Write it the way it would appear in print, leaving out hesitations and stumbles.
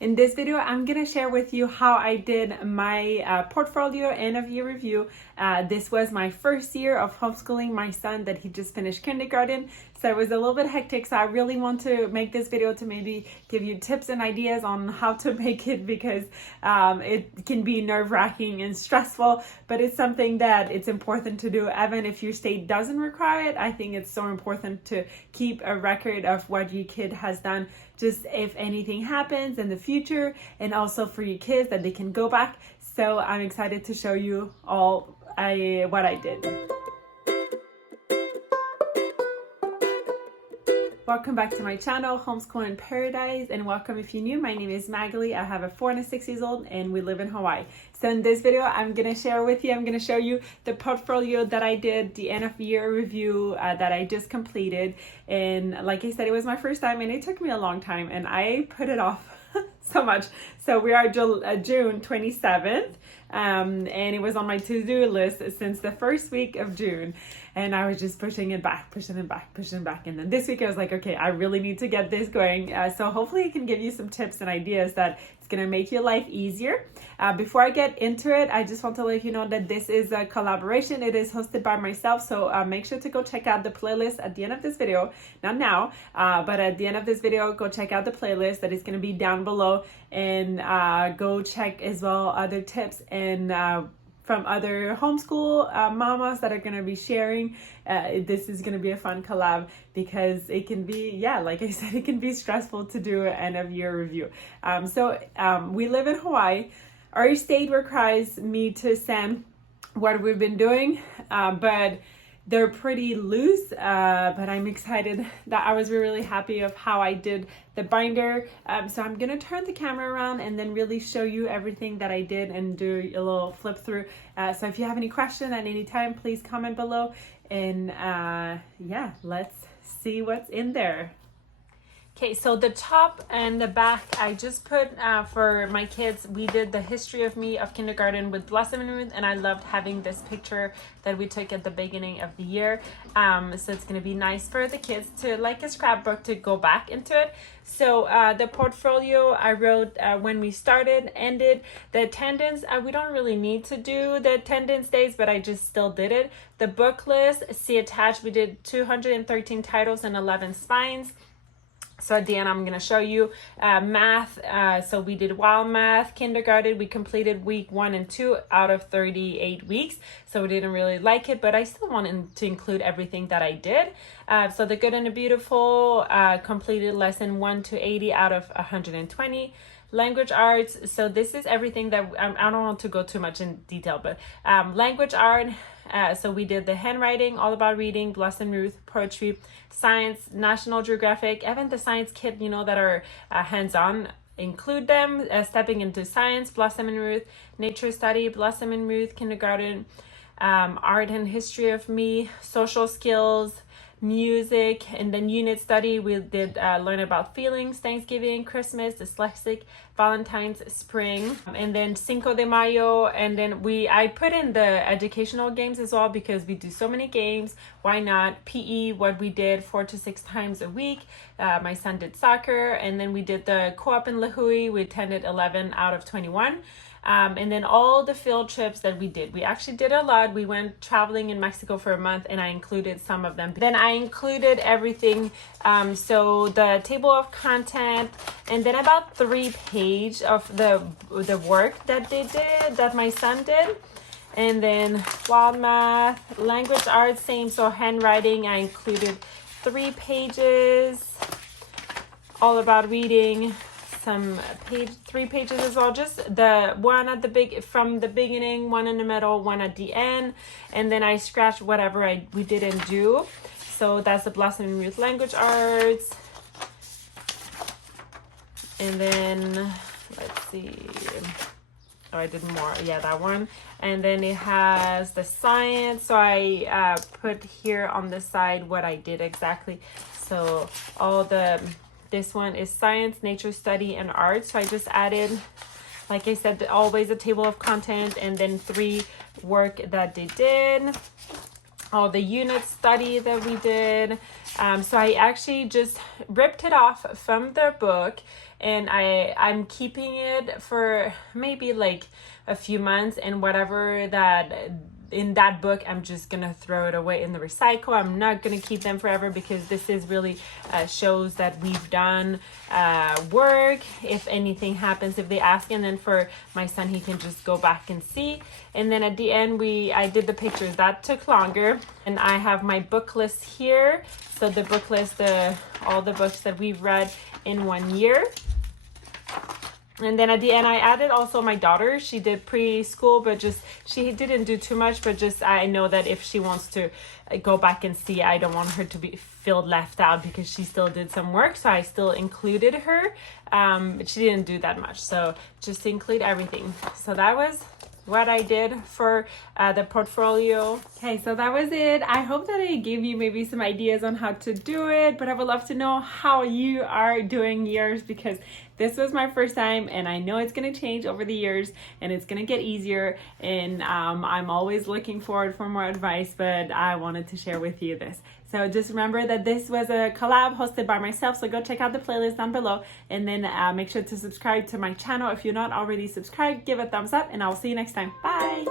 In this video, I'm gonna share with you how I did my portfolio end of year review. This was my first year of homeschooling my son that he just finished kindergarten. So it was a little bit hectic. So I really want to make this video to maybe give you tips and ideas on how to make it, because it can be nerve-wracking and stressful, but it's something that it's important to do. Even if your state doesn't require it, I think it's so important to keep a record of what your kid has done, just if anything happens in the future, and also for your kids that they can go back. So I'm excited to show you all what I did. Welcome back to my channel, Homeschool in Paradise, and welcome if you're new. My name is Magali. I have a 4 and a 6 years old, and we live in Hawaii. So in this video, I'm gonna share with you, I'm gonna show you the portfolio that I did, the end of year review that I just completed. And like I said, it was my first time, and it took me a long time, and I put it off so much. So we are June 27th, and it was on my to-do list since the first week of June, and I was just pushing it back. And then this week I was like, okay, I really need to get this going. So hopefully it can give you some tips and ideas that it's gonna make your life easier. Before I get into it, I just want to let you know that this is a collaboration. It is hosted by myself, so make sure to go check out the playlist at the end of this video. Not now, but at the end of this video, go check out the playlist that is going to be down below, and go check as well other tips and from other homeschool mamas that are going to be sharing. This is going to be a fun collab, because it can be, yeah, like I said, it can be stressful to do an end of year review. We live in Hawaii. Our state requires me to send what we've been doing, but they're pretty loose, but I'm excited that I was really happy of how I did the binder. So I'm gonna turn the camera around and then really show you everything that I did and do a little flip through. So if you have any question at any time, please comment below, and yeah, let's see what's in there. Okay, so the top and the back, I just put for my kids, we did the history of me of kindergarten with Blossom and Ruth, and I loved having this picture that we took at the beginning of the year. So it's gonna be nice for the kids to, like a scrapbook, to go back into it. So the portfolio, I wrote when we started, ended. The attendance, we don't really need to do the attendance days, but I just still did it. The book list, see attached, we did 213 titles and 11 spines. So at the end, I'm going to show you math. So we did wild math, kindergarten. We completed week 1 and 2 out of 38 weeks. So we didn't really like it, but I still wanted to include everything that I did. So the good and the beautiful, completed lesson 1 to 80 out of 120. Language arts, so this is everything that I don't want to go too much in detail, but language art, so we did the handwriting, all about reading, Blossom Ruth, poetry, science, National Geographic, even the science kit, you know, that are hands-on, include them. Stepping into science, Blossom and Ruth, nature study, Blossom and Ruth, kindergarten, art and history of me, social skills, music, and then unit study, we did learn about feelings, Thanksgiving, Christmas, dyslexic, Valentine's, spring, and then Cinco de Mayo. And then I put in the educational games as well, because we do so many games. Why not? PE, what we did 4 to 6 times a week. My son did soccer, and then we did the co-op in Lahui. We attended 11 out of 21. And then all the field trips that we did. We actually did a lot. We went traveling in Mexico for a month, and I included some of them. Then I included everything. So the table of content, and then about 3 pages of the work that they did, that my son did. And then wild math, language arts, same. So handwriting, I included 3 pages, all about reading. Some 3 pages as well, just the one at the from the beginning, one in the middle, one at the end, and then I scratched whatever we didn't do. So that's the Blossom and Ruth language arts. And then let's see, oh, I did more, yeah, that one. And then it has the science, so I put here on the side what I did exactly. So all this one is science, nature study, and art. So I just added, like I said, always a table of content, and then 3 work that they did. all the unit study that we did. So I actually just ripped it off from the book, and I'm keeping it for maybe like a few months, and whatever that in that book, I'm just gonna throw it away in the recycle. I'm not gonna keep them forever, because this is really shows that we've done work. If anything happens, if they ask, and then for my son, he can just go back and see. And then at the end, I did the pictures. That took longer. And I have my book list here. So the book list, all the books that we've read in 1 year. And then at the end, I added also my daughter. She did preschool, but she didn't do too much, but I know that if she wants to go back and see, I don't want her to feel left out, because she still did some work. So I still included her. But she didn't do that much. So just include everything. So that was what I did for the portfolio. Okay, so that was it. I hope that I gave you maybe some ideas on how to do it, but I would love to know how you are doing yours, because this was my first time, and I know it's going to change over the years, and it's going to get easier, and I'm always looking forward for more advice, but I wanted to share with you this. So just remember that this was a collab hosted by myself, so go check out the playlist down below, and then make sure to subscribe to my channel. If you're not already subscribed, give a thumbs up, and I'll see you next time. Bye!